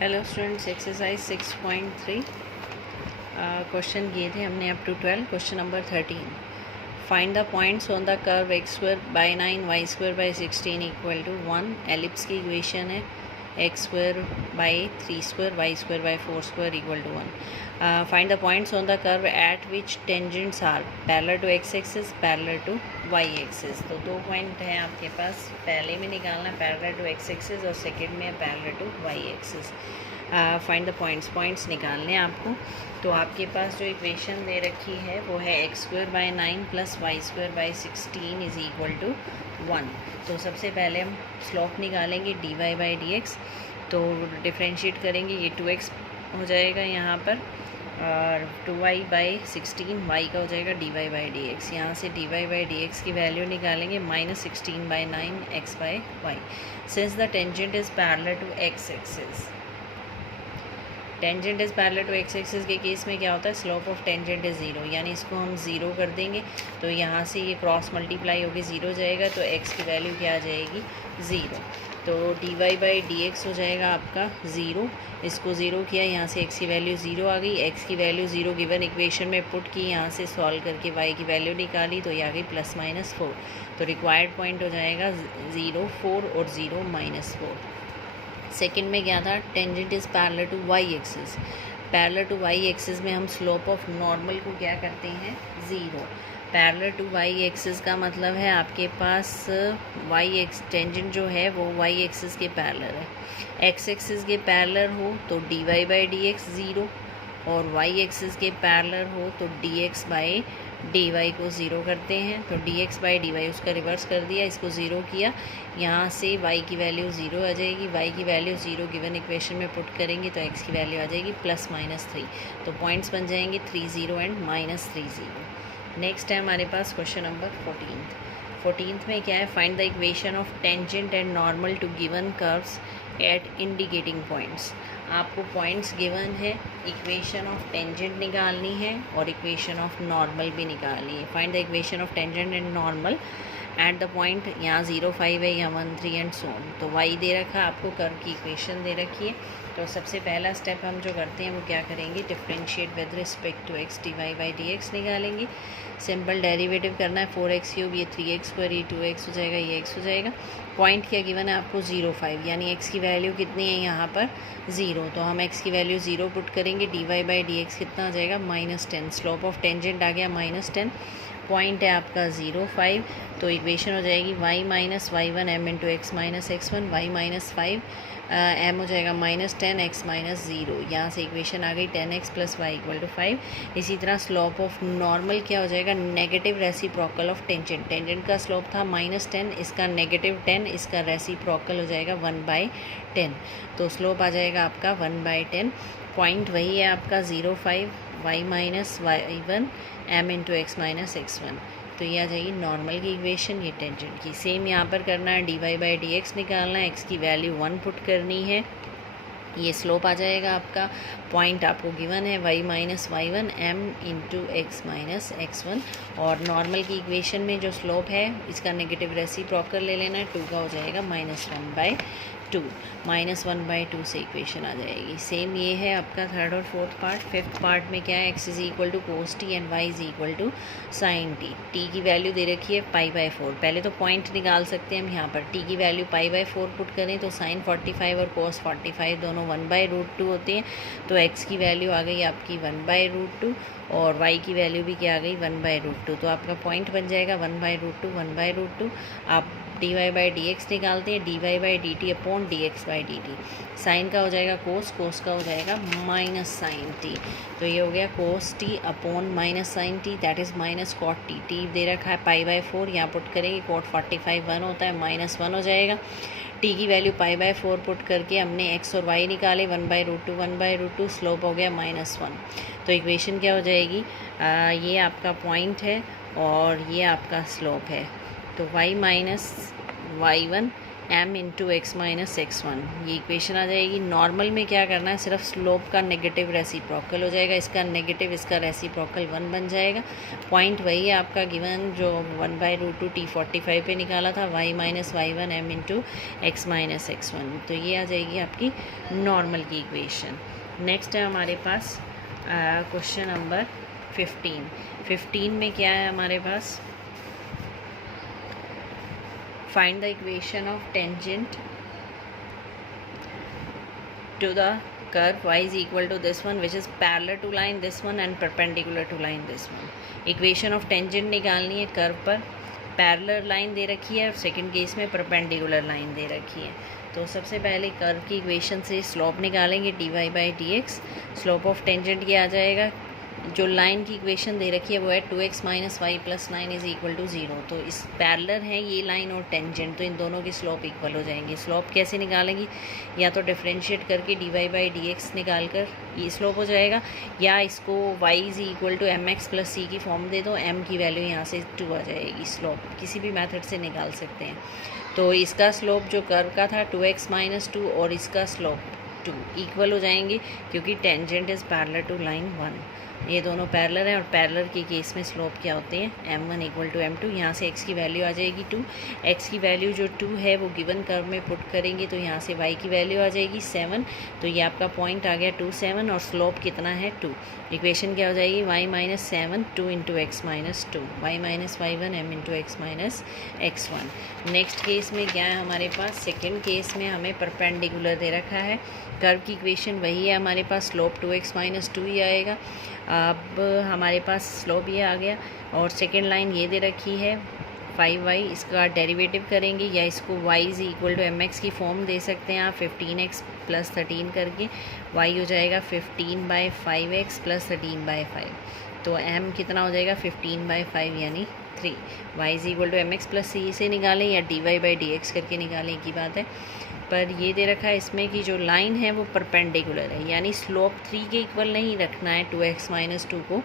Hello students, exercise 6.3 question किए थे हमने up to 12। Question number 13, find the points on the curve x square by 9 y square by 16 equal to 1। Ellipse की equation है x square by 3 square y square by 4 square equal to 1। Find the points on the curve at which tangents are parallel to x axis parallel to y axis. तो दो point हैं आपके पास, पहले में निकालना पैरेलल टू x एक्सिस और second में parallel to y axis. Find the points निकालने हैं आपको। तो आपके पास जो इक्वेशन दे रखी है वो है x square by 9 plus Y square by 16 is equal to 1। तो सबसे पहले हम स्लोप निकालेंगे dy बाई dx। तो डिफ्रेंशिएट करेंगे, ये 2x हो जाएगा यहाँ पर और 2y बाई 16 y का हो जाएगा dy बाई dx। यहाँ से dy बाई dx की वैल्यू निकालेंगे -16 by 9 x by y। Since the tangent is parallel to x axis, tangent is parallel to x axis के केस में क्या होता है, slope of tangent is zero, यानी इसको हम ज़ीरो कर देंगे तो यहाँ से ये क्रॉस मल्टीप्लाई होकर ज़ीरो जाएगा तो x की वैल्यू क्या आ जाएगी, ज़ीरो। तो dy बाई dx हो जाएगा आपका ज़ीरो, इसको ज़ीरो किया, यहाँ से x की वैल्यू ज़ीरो आ गई। x की वैल्यू ज़ीरो गिवन इक्वेशन में पुट की, यहाँ से सॉल्व करके y की वैल्यू निकाली तो ये आ गई +-4। तो रिक्वायर्ड पॉइंट हो जाएगा 0 4 और 0 -4। सेकंड में क्या था, tangent is parallel to Y axis. Parallel to Y axis में हम स्लोप ऑफ नॉर्मल को क्या करते हैं, zero. Parallel to Y axis का मतलब है आपके पास वाई एक्स टेंजेंट जो है वो वाई एक्सिस के पैरेलल है। एक्स एक्सिस के पैरेलल हो तो D Y by D X zero, और वाई एक्सिस के पैरेलल हो तो D X by D Y को ज़ीरो करते हैं। तो D X by D Y उसका रिवर्स कर दिया, इसको ज़ीरो किया, यहाँ से y की वैल्यू ज़ीरो आ जाएगी। y की वैल्यू ज़ीरो गिवन इक्वेशन में पुट करेंगे तो x की वैल्यू आ जाएगी +-3। तो पॉइंट्स बन जाएंगे 3 0 एंड -3 0। नेक्स्ट है हमारे पास क्वेश्चन नंबर 14 में क्या है, find the equation of tangent and normal to given curves at indicating points. आपको पॉइंट्स गिवन है, इक्वेशन ऑफ टेंजेंट निकालनी है और इक्वेशन ऑफ नॉर्मल भी निकालनी है। Find the equation of tangent and normal at the point, यहाँ 0 5 है, यहाँ 1 3 एंड सो ऑन। तो y दे रखा, आपको कर्व की इक्वेशन दे रखी है। तो सबसे पहला स्टेप हम जो करते हैं वो क्या करेंगे, differentiate with respect to x dy by dx निकालेंगे। सिंपल डेरिवेटिव करना है, 4x3, ये 3x स्क्वायर, ये 2x हो जाएगा, ये x हो जाएगा। पॉइंट क्या गिवन है आपको, 0 5, यानी x की वैल्यू कितनी है यहाँ पर, 0। तो हम x की वैल्यू 0 पुट करेंगे, dy बाई dx कितना आ जाएगा, -10। स्लोप ऑफ टेंजेंट आ गया -10, पॉइंट है आपका 0 5। तो इक्वेशन हो जाएगी y minus y1 m into X minus x1, y minus 5 m हो जाएगा -10 x माइनस 0। यहाँ से इक्वेशन आ गई 10x plus y equal to 5। इसी तरह स्लोप ऑफ नॉर्मल क्या हो जाएगा, negative reciprocal of tangent. Tangent का स्लोप था -10, इसका -10, इसका रेसिप्रोकल हो जाएगा 1/10। तो स्लोप आ जाएगा आपका 1/10। पॉइंट वही है आपका 0 5, y minus y1 m into X minus x1। तो ये आ जाएगी नॉर्मल की इक्वेशन, ये टेंजेंट की। सेम यहाँ पर करना है, dy बाई dx निकालना है, x की वैल्यू 1 पुट करनी है, ये स्लोप आ जाएगा आपका। पॉइंट आपको गिवन है y minus y1 m into X minus x1। और नॉर्मल की इक्वेशन में जो स्लोप है इसका नेगेटिव रेसिप्रोकल ले लेना है, 2 का हो जाएगा -1/2। -1/2 से इक्वेशन आ जाएगी। सेम ये है आपका थर्ड और फोर्थ पार्ट। फिफ्थ पार्ट में क्या है, x is equal to cos T and y is equal to sine T. T की वैल्यू दे रखी है π/4। पहले तो पॉइंट निकाल सकते हैं हम यहाँ पर, टी की वैल्यू π/4 पुट करें तो साइन 45 और कोस 45 दोनों 1/√2 होते हैं। तो x की वैल्यू आ गई आपकी 1/√2 और y की वैल्यू भी क्या आ गई, 1/√2। तो आपका पॉइंट बन जाएगा 1/√2 1/√2। आप dy बाई dx निकालते हैं, dy by dt upon dx by dt। Sine का हो जाएगा कोस, कोस का हो जाएगा माइनस साइन टी। तो ये हो गया cos t upon minus sine t, that is minus cot t. T दे रखा है π/4, यहाँ पुट करेंगे, कॉट 45 1 होता है, -1 हो जाएगा। टी की वैल्यू π/4 पुट करके हमने x और y निकाले, 1/√2 1/√2, स्लोप हो गया -1। तो इक्वेशन क्या हो जाएगी, ये आपका पॉइंट है और ये आपका स्लोप है। तो y minus y1 m into X minus X one, ये इक्वेशन आ जाएगी। नॉर्मल में क्या करना है, सिर्फ स्लोप का नेगेटिव रेसिप्रोकल हो जाएगा, इसका नेगेटिव इसका रेसिप्रोकल 1 बन जाएगा। पॉइंट वही है आपका गिवन जो 1/√2 T45 पे निकाला था, y minus Y one M into X minus X one. तो ये आ जाएगी आपकी नॉर्मल की इक्वेशन। नेक्स्ट है हमारे पास क्वेश्चन नंबर 15 में क्या है हमारे पास, find the equation of tangent to the curve y is equal to this one which is parallel to line this one and perpendicular to line this one। equation of tangent निकालनी है, curve पर parallel line दे रखी है और second case में perpendicular line दे रखी है। तो सबसे पहले कर्व की इक्वेशन से स्लोप निकालेंगे dy/dx। स्लोप ऑफ टेंजेंट क्या आ जाएगा, जो लाइन की इक्वेशन दे रखी है वो है 2x minus Y plus 9 is equal to 0। तो इस पैरेलल है ये लाइन और टेंजेंट, तो इन दोनों की स्लोप इक्वल हो जाएंगे। स्लोप कैसे निकालेंगी, या तो डिफरेंशिएट करके dy/dx निकाल कर ये स्लोप हो जाएगा, या इसको y is equal to mx plus c की फॉर्म दे दो, m की वैल्यू यहाँ से 2 आ जाएगी। स्लोप किसी भी मेथड से निकाल सकते हैं। तो इसका स्लोप जो कर्व का था 2x माइनस 2 और इसका स्लोप 2 इक्वल हो जाएंगे, क्योंकि tangent is parallel to line 1। ये दोनों पैरेलल हैं और पैरेलल के केस में स्लोप क्या होते हैं, m1 इक्वल टू m2। यहाँ से x की वैल्यू आ जाएगी 2, x की वैल्यू जो 2 है वो गिवन कर्व में पुट करेंगे तो यहाँ से y की वैल्यू आ जाएगी 7। तो ये आपका पॉइंट आ गया 2 7 और स्लोप कितना है 2। इक्वेशन क्या हो जाएगी, y minus 7 2 into X minus 2, Y minus Y one m into X minus X one. Next case में क्या है हमारे पास, सेकेंड केस में हमें परपेंडिकुलर दे रखा है। कर्व की इक्वेशन वही है हमारे पास, स्लोप 2x माइनस 2 ही आएगा। अब हमारे पास स्लोप ये आ गया और सेकेंड लाइन ये दे रखी है 5y। इसका डेरिवेटिव करेंगे या इसको y is equal to mx की फॉर्म दे सकते हैं आप 15x प्लस 13 करके। y हो जाएगा 15/5x प्लस 13/5। तो m कितना हो जाएगा 15/5 यानी 3। y is equal to mx plus c से निकालें या dy/dx करके निकालें, एक ही बात है। पर ये दे रखा है इसमें कि जो लाइन है वो परपेंडिकुलर है, यानी स्लोप 3 के इक्वल नहीं रखना है 2x माइनस 2 को,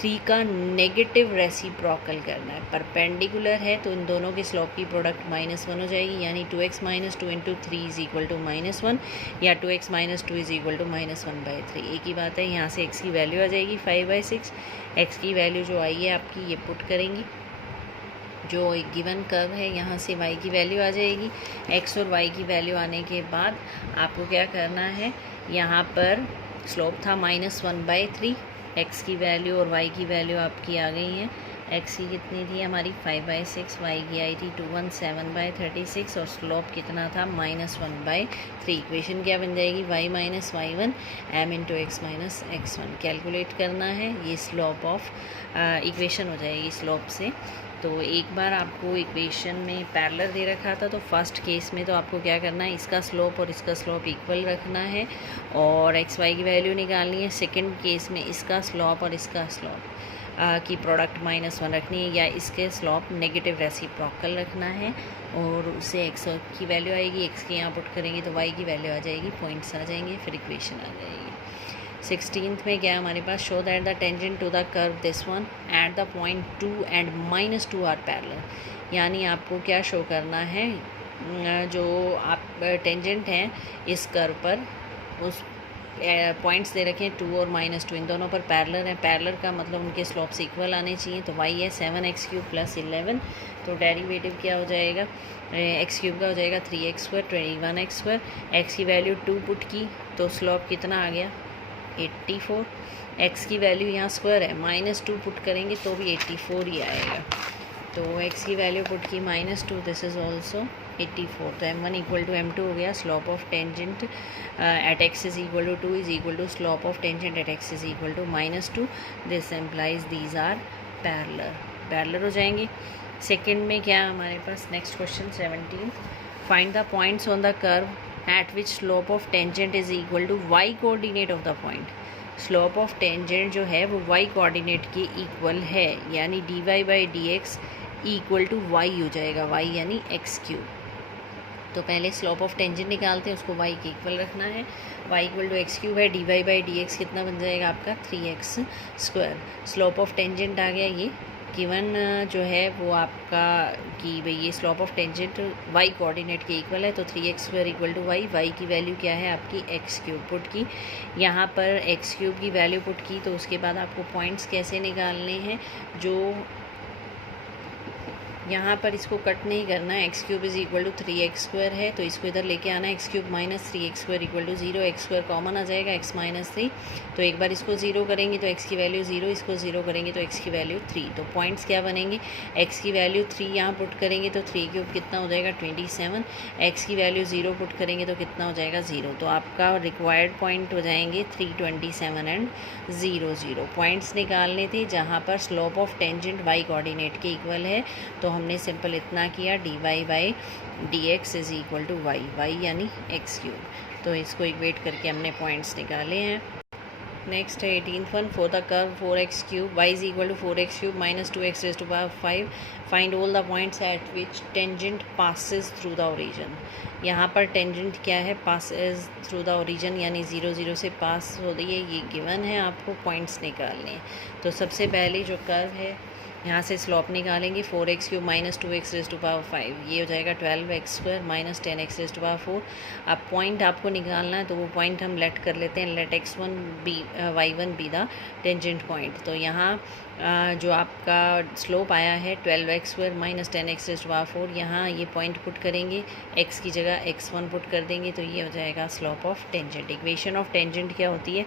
3 का नेगेटिव रेसिप्रोकल करना है। परपेंडिकुलर है तो इन दोनों के स्लोप की प्रोडक्ट -1 हो जाएगी, यानी 2x minus 2 into 3 is equal to -1 या 2x minus 2 is equal to -1/3। एक ही बात है। यहाँ से x की वैल्यू आ जाएगी 5/6। x की वैल्यू जो आई है आपकी ये पुट करेंगी, जो एक गिवन कर्व है यहाँ से y की वैल्यू आ जाएगी। x और y की वैल्यू आने के बाद आपको क्या करना है, यहाँ पर स्लोप था -1/3, x की वैल्यू और y की वैल्यू आपकी आ गई हैं। x की कितनी थी हमारी 5/6, y की आई थी 217/36 और स्लोप कितना था -1/3। इक्वेशन क्या बन जाएगी, y minus Y one m into X minus X one. Calculate करना है, ये स्लोप ऑफ इक्वेशन हो जाएगी स्लोप से। तो एक बार आपको इक्वेशन में पैरेलल दे रखा था, तो फर्स्ट केस में तो आपको क्या करना है, इसका स्लोप और इसका स्लोप इक्वल रखना है और एक्स वाई की वैल्यू निकालनी है। सेकंड केस में इसका स्लोप और इसका स्लोप की प्रोडक्ट -1 रखनी है या इसके स्लोप नेगेटिव रेसिप्रोकल रखना है और उससे एक्स की वैल्यू आएगी, एक्स की यहाँ पुट करेंगे तो वाई की वैल्यू आ जाएगी, पॉइंट्स आ जाएंगे, फिर इक्वेशन आ जाएगी। 16th में क्या है हमारे पास, show that the tangent to the curve this one at the point 2 and -2 are parallel. यानी आपको क्या शो करना है, जो आप टेंजेंट हैं इस कर्व पर उस पॉइंट्स दे रखे हैं 2 और -2, इन दोनों पर पैरेलल है। पैरेलल का मतलब उनके स्लोप्स इक्वल आने चाहिए। तो y है 7x³ प्लस 11, तो डेरिवेटिव क्या हो जाएगा, x³ का हो जाएगा 3x² 21x²। x की वैल्यू 2 पुट की तो स्लोप कितना आ गया 84। x की वैल्यू यहाँ स्क्वायर है, -2 पुट करेंगे तो भी 84 ही आएगा। तो x की वैल्यू पुट की -2, दिस इज़ ऑल्सो 84। तो m1 इक्वल टू m2 हो गया। Slope of tangent at x is equal to 2 is equal to slope of tangent at x is equal to -2। This implies these are parallel हो जाएंगे। Second में क्या हमारे पास, next question 17, find the points on the curve at which slope of tangent is equal to y coordinate of the point। Slope of tangent जो है वो y coordinate के इक्वल है, यानी dy/dx इक्वल टू y हो जाएगा, y यानी x³। तो पहले स्लोप ऑफ टेंजेंट निकालते हैं, उसको y के इक्वल रखना है। y इक्वल टू x³ है, dy/dx कितना बन जाएगा आपका 3x²। स्लोप ऑफ टेंजेंट आ गया ये गिवन जो है वो आपका कि भाई ये slope of tangent Y coordinate के इक्वल है, तो 3x² equal to Y. Y की वैल्यू क्या है आपकी x³ पुट की, यहाँ पर x³ की वैल्यू पुट की। तो उसके बाद आपको पॉइंट्स कैसे निकालने हैं, जो यहाँ पर इसको कट नहीं करना है। x³ is equal to 3x² है, तो इसको इधर लेके आना है। x³ minus 3x² equal to 0, x² common आ जाएगा, x माइनस 3। तो एक बार इसको 0 करेंगे तो x की वैल्यू 0, इसको 0 करेंगे तो x की वैल्यू 3। तो पॉइंट्स क्या बनेंगे, x की वैल्यू 3 यहाँ पुट करेंगे तो 3³ कितना हो जाएगा 27, x की वैल्यू 0 पुट करेंगे तो कितना हो जाएगा 0। तो आपका रिक्वायर्ड पॉइंट हो जाएंगे 3, 27 एंड 0, 0। पॉइंट्स निकालने थे जहाँ पर slope of tangent y coordinate के इक्वल है। तो हमने सिंपल इतना किया, dy/dx is equal to y यानी x³। तो इसको इक्वेट करके हमने पॉइंट्स निकाले हैं। नेक्स्ट है 18th one, for the curve 4x³ y is equal to 4x³ minus 2x raise to power 5, find all the points at which tangent passes through the origin. यहाँ पर tangent क्या है, passes through the origin यानी 0, 0 से पास हो रही है, ये गिवन है, आपको पॉइंट्स निकालने हैं। तो सबसे पहले जो कर्व है यहाँ से स्लोप निकालेंगे, 4x³ minus 2x raise to power 5, ये हो जाएगा 12x² minus 10x rays to power 4। अब पॉइंट आपको निकालना है, तो वो पॉइंट हम लेट कर लेते हैं, let x1 be y1 be the tangent point. तो यहाँ जो आपका स्लोप आया है 12x² minus 10x rays to power 4, यहाँ ये पॉइंट पुट करेंगे, x की जगह x1 पुट कर देंगे, तो ये हो जाएगा slope of tangent. Equation of tangent क्या होती है,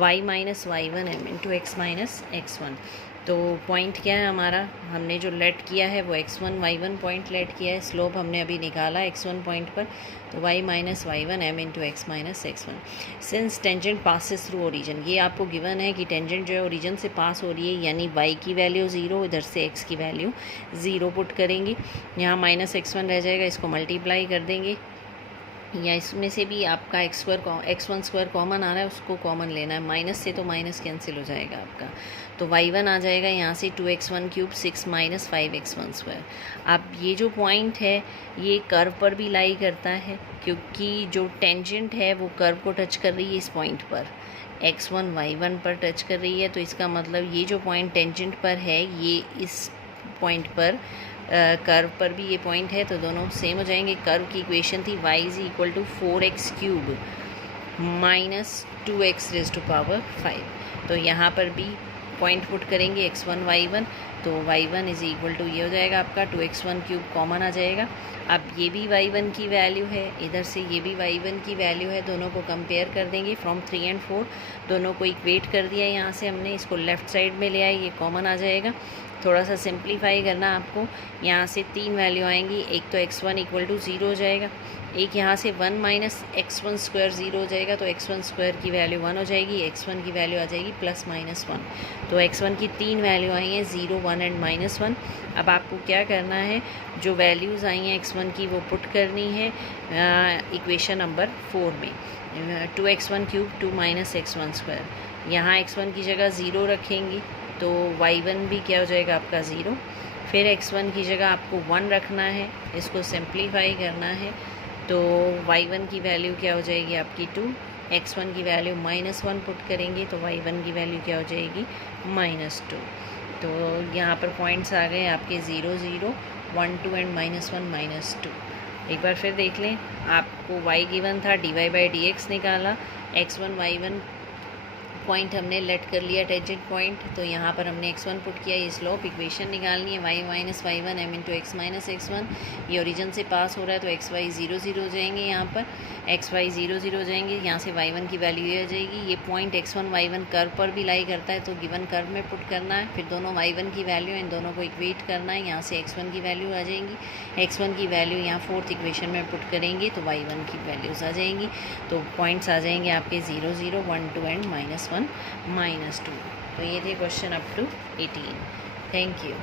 y minus y1 m into x minus x1। तो पॉइंट क्या है हमारा, हमने जो लेट किया है वो x1 y1 पॉइंट लेट किया है, स्लोप हमने अभी निकाला x1 पॉइंट पर, तो y minus y1 m into x minus x1। Since tangent passes through origin, ये आपको गिवन है कि टेंजेंट जो है ओरिजिन से पास हो रही है, यानी y की वैल्यू 0, इधर से x की वैल्यू 0 पुट करेंगे, यहाँ माइनस x1 रह जाएगा, इसको मल्टीप्लाई कर देंगे, या इसमें से भी आपका x1² कॉमन आ रहा है, उसको कॉमन लेना है, माइनस से तो माइनस कैंसिल हो जाएगा आपका, तो y1 आ जाएगा यहाँ से 2x1³ 6 माइनस 5x1²। अब ये जो पॉइंट है ये कर्व पर भी लाई करता है, क्योंकि जो टेंजेंट है वो कर्व को टच कर रही है इस पॉइंट पर, x1 y1 पर टच कर रही है। तो इसका मतलब ये जो पॉइंट टेंजेंट पर है ये इस पॉइंट पर कर्व पर भी ये पॉइंट है, तो दोनों सेम हो जाएंगे। कर्व की इक्वेशन थी y is equal to 4x³ minus 2x raise to power 5, तो यहाँ पर भी पॉइंट पुट करेंगे x1 y1, तो y1 इज़ इक्वल टू ये हो जाएगा आपका 2x1³ कॉमन आ जाएगा। अब ये भी y1 की वैल्यू है, इधर से ये भी y1 की वैल्यू है, दोनों को कंपेयर कर देंगे फ्रॉम 3 एंड 4, दोनों को इक्वेट कर दिया, यहाँ से हमने इसको लेफ़्ट साइड में ले आए, ये कॉमन आ जाएगा। थोड़ा सा सिंप्लीफाई करना आपको, यहाँ से 3 वैल्यू आएंगी, एक तो x1 इक्वल टू 0 हो जाएगा, एक यहाँ से 1 माइनस x1² 0 हो जाएगा, तो x1² की वैल्यू 1 हो जाएगी, x1 की वैल्यू आ जाएगी प्लस माइनस 1। तो x1 की 3 वैल्यू आई हैं 0, 1 एंड माइनस 1। अब आपको क्या करना है, जो वैल्यूज़ आई हैं x1 की वो पुट करनी है इक्वेशन नंबर 4 में, 2x1³ 2 माइनस x1², यहाँ x1 की जगह 0 रखेंगे, तो y1 भी क्या हो जाएगा आपका 0, फिर x1 की जगह आपको 1 रखना है, इसको सिंप्लीफाई करना है, तो y1 की वैल्यू क्या हो जाएगी आपकी 2, x1 की वैल्यू -1 पुट करेंगे, तो y1 की वैल्यू क्या हो जाएगी -2। तो यहाँ पर पॉइंट्स आ गए आपके 0, 0, 1, 2 एंड -1, -2। एक बार फिर देख लें, आपको y गिवन था, dy/dx निकाला, x1 y1 पॉइंट हमने लेट कर लिया टेंजेंट पॉइंट, तो यहाँ पर हमने x1 पुट किया, ये स्लोप इक्वेशन निकालनी है, y minus y1 m into x minus x1, ये ओरिजिन से पास हो रहा है, तो x y 0, 0 हो जाएंगे, यहाँ पर x y 0, 0 हो जाएंगे, यहाँ से y1 की वैल्यू ये आ जाएगी। ये पॉइंट x1 y1 कर्व पर भी लाई करता है, तो गिवन कर्व में पुट करना है, फिर दोनों y1 की वैल्यू इन दोनों को इक्वेट करना है, यहाँ से x1 की वैल्यू आ जाएंगी, x1 की वैल्यू यहाँ 4th इक्वेशन में पुट करेंगे, तो y1 की वैल्यूज़ आ जाएंगी, तो पॉइंट्स आ जाएंगे आपके 0, 0, 1, 2 एंड -1, -2। तो ये थे question up to 18। Thank you.